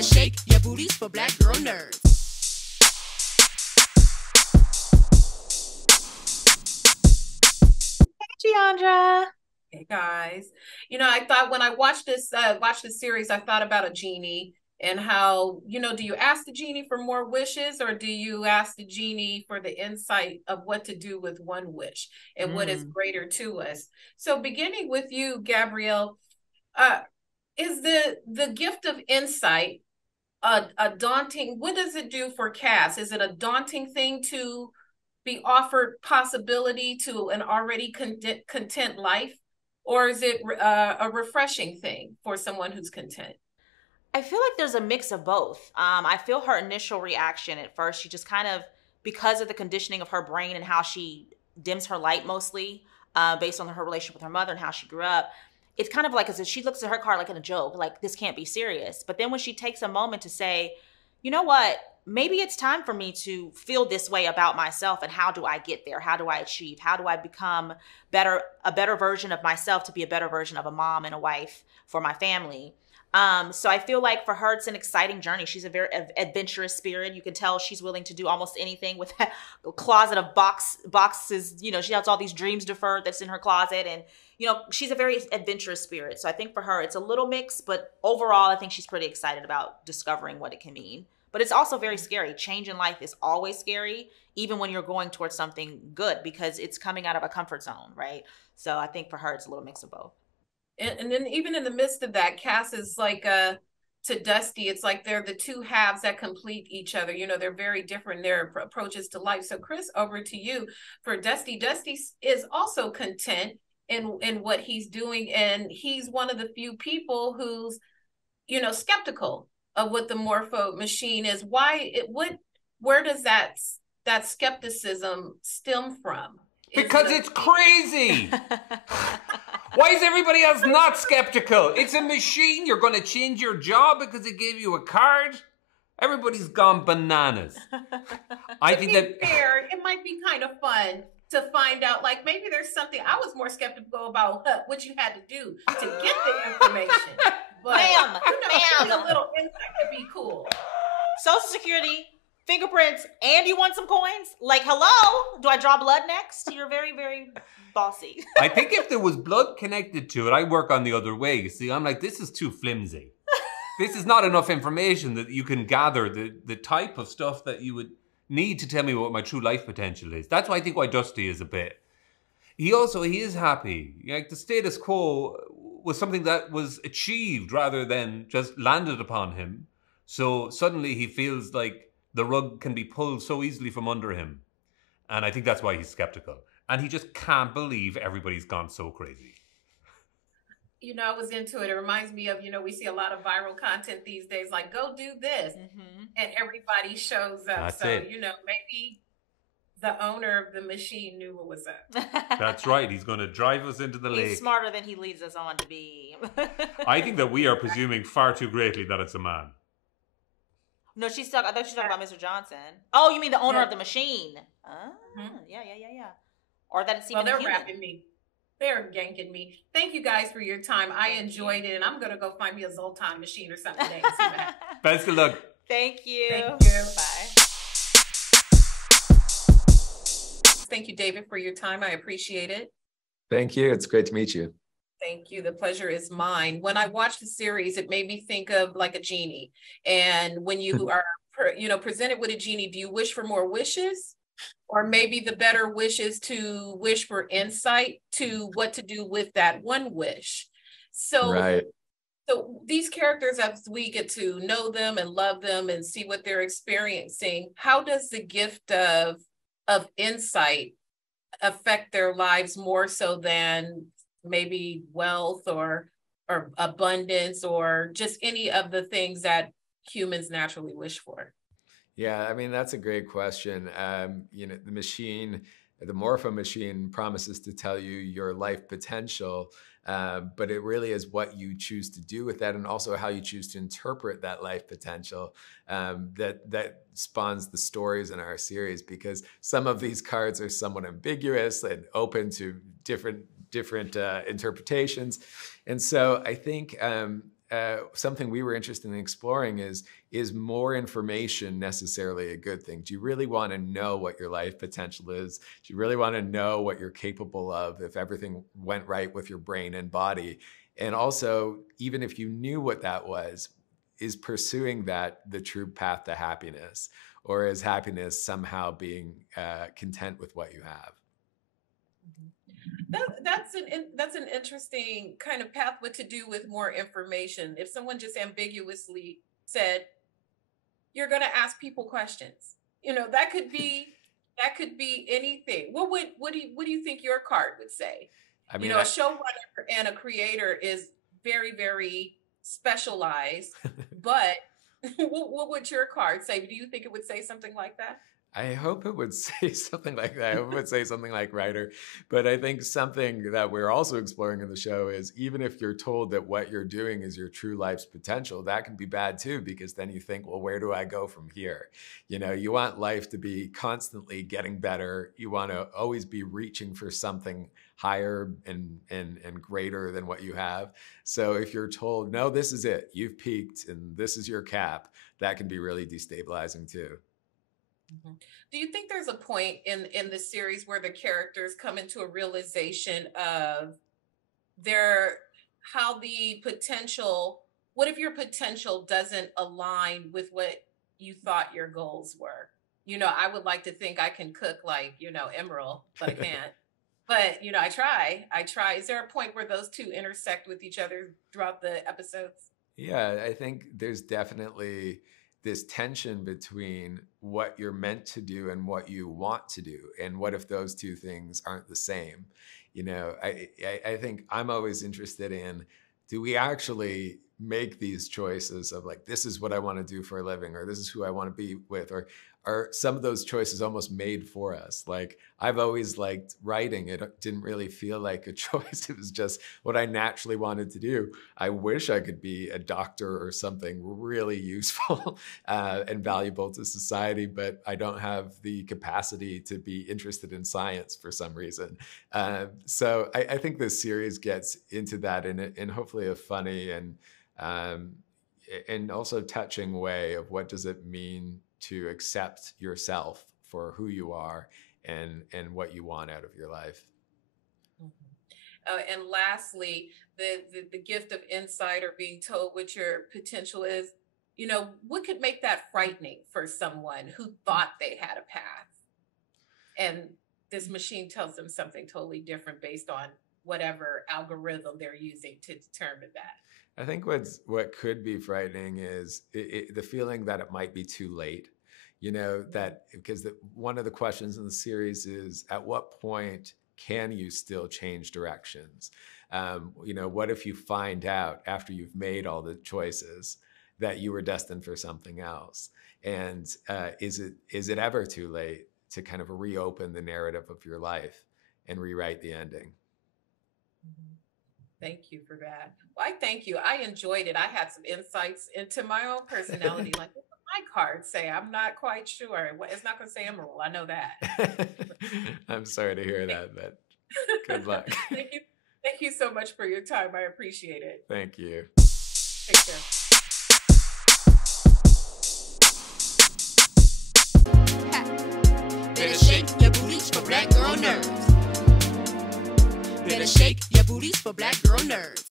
to shake your booties for black girl nerds. Giandra. Hey guys, I thought when I watched this series, I thought about a genie and how, do you ask the genie for more wishes, or do you ask the genie for the insight of what to do with one wish and what is greater to us? So beginning with you, Gabrielle, is the gift of insight a daunting, what does it do for Cass? Is it a daunting thing to be offered possibility to an already content life? Or is it a refreshing thing for someone who's content? I feel like there's a mix of both. I feel her initial reaction at first, she just kind of, because of the conditioning of her brain and how she dims her light mostly, based on her relationship with her mother and how she grew up, it's kind of like as if she looks at her card like in a joke, like this can't be serious. But then when she takes a moment to say, you know what, maybe it's time for me to feel this way about myself, and how do I get there? How do I achieve? How do I become a better version of myself to be a better version of a mom and a wife for my family? So I feel like for her, it's an exciting journey. She's a very adventurous spirit. You can tell she's willing to do almost anything with that closet of boxes. She has all these dreams deferred that's in her closet, and she's a very adventurous spirit. So I think for her, it's a little mix, but overall, I think she's pretty excited about discovering what it can mean. But it's also very scary. Change in life is always scary, even when you're going towards something good, because it's coming out of a comfort zone, right? So I think for her, it's a little mix of both. And then even in the midst of that, Cass is like to Dusty, it's like they're the two halves that complete each other. They're very different in their approaches to life. So Chris, over to you for Dusty. Dusty is also content in what he's doing, and he's one of the few people who's, skeptical of what the Morpho machine is. Where does that skepticism stem from? Because it's crazy. Why is everybody else not skeptical? It's a machine. You're going to change your job because it gave you a card. Everybody's gone bananas. I think that fair, it might be kind of fun to find out, like, maybe there's something. I was more skeptical about what you had to do to get the information. But ma'am, a little insight would be cool. Social Security, fingerprints, and you want some coins? Like, hello? Do I draw blood next? You're very, very bossy. I think if there was blood connected to it, I work on the other way. You see, I'm like, this is too flimsy. This is not enough information that you can gather the type of stuff that you would need to tell me what my true life potential is. That's why I think why Dusty is a bit. He is happy. Like the status quo was something that was achieved rather than just landed upon him. So suddenly he feels like the rug can be pulled so easily from under him. And I think that's why he's skeptical. And he just can't believe everybody's gone so crazy. I was into it. It reminds me of, we see a lot of viral content these days, like, go do this. Mm-hmm. And everybody shows up. That's so, it. Maybe the owner of the machine knew what was up. That's right. He's going to drive us into the lake. He's smarter than he leads us on to be. I think that we are presuming far too greatly that it's a man. No, I thought she's talking about Mr. Johnson. Oh, you mean the owner of the machine? Yeah. Or that it's even they're human. wrapping me. They're yanking me. Thank you guys for your time. I enjoyed it, and I'm going to go find me a Zoltan machine or something today and see what happens. Best of luck. Thank you. Thank you. Bye. Thank you, David, for your time. I appreciate it. Thank you. It's great to meet you. Thank you. The pleasure is mine. When I watched the series, it made me think of like a genie. And when you are, presented with a genie, do you wish for more wishes? Or maybe the better wish is to wish for insight to what to do with that one wish. So, right. So these characters, as we get to know them and love them and see what they're experiencing, how does the gift of insight affect their lives more so than maybe wealth or abundance or just any of the things that humans naturally wish for? Yeah, I mean, that's a great question. The Morpho machine promises to tell you your life potential, but it really is what you choose to do with that, and also how you choose to interpret that life potential that spawns the stories in our series, because some of these cards are somewhat ambiguous and open to different interpretations. And so I think something we were interested in exploring is more information necessarily a good thing? Do you really want to know what your life potential is? Do you really want to know what you're capable of if everything went right with your brain and body? And also, even if you knew what that was, is pursuing that the true path to happiness? Or is happiness somehow being content with what you have? That's an interesting kind of path. What to do with more information? If someone just ambiguously said, "You're going to ask people questions," that could be anything. What do you think your card would say? I mean, a showrunner and a creator is very, very specialized, but what would your card say? Do you think it would say something like that? I hope it would say something like that. I hope it would say something like writer. But I think something that we're also exploring in the show is, even if you're told that what you're doing is your true life's potential, that can be bad too, because then you think, well, where do I go from here? You want life to be constantly getting better. You want to always be reaching for something higher and greater than what you have. So if you're told, no, this is it, you've peaked and this is your cap, that can be really destabilizing too. Mm-hmm. Do you think there's a point in the series where the characters come into a realization of what if your potential doesn't align with what you thought your goals were? I would like to think I can cook like, Emerald, but I can't. But, I try. Is there a point where those two intersect with each other throughout the episodes? Yeah, I think there's definitely this tension between what you're meant to do and what you want to do. And what if those two things aren't the same? I think I'm always interested in, do we actually make these choices of like, this is what I want to do for a living, or this is who I want to be with, or are some of those choices almost made for us? Like, I've always liked writing. It didn't really feel like a choice. It was just what I naturally wanted to do. I wish I could be a doctor or something really useful and valuable to society, but I don't have the capacity to be interested in science for some reason. So I think this series gets into that in hopefully a funny and also touching way of what does it mean to accept yourself for who you are and what you want out of your life. Mm-hmm. And lastly, the gift of insight or being told what your potential is, what could make that frightening for someone who thought they had a path, and this machine tells them something totally different based on whatever algorithm they're using to determine that? I think what could be frightening is the feeling that it might be too late. That because one of the questions in the series is, at what point can you still change directions? What if you find out after you've made all the choices that you were destined for something else? And is it ever too late to kind of reopen the narrative of your life and rewrite the ending? Mm-hmm. Thank you for that. Well, I thank you. I enjoyed it. I had some insights into my own personality. Like, what does my card say? I'm not quite sure. It's not going to say Emerald. I know that. I'm sorry to hear that, but good luck. Thank you. Thank you so much for your time. I appreciate it. Thank you. Take care. Better shake your booties for black girl nerves. Better shake your booties for black girl nerves.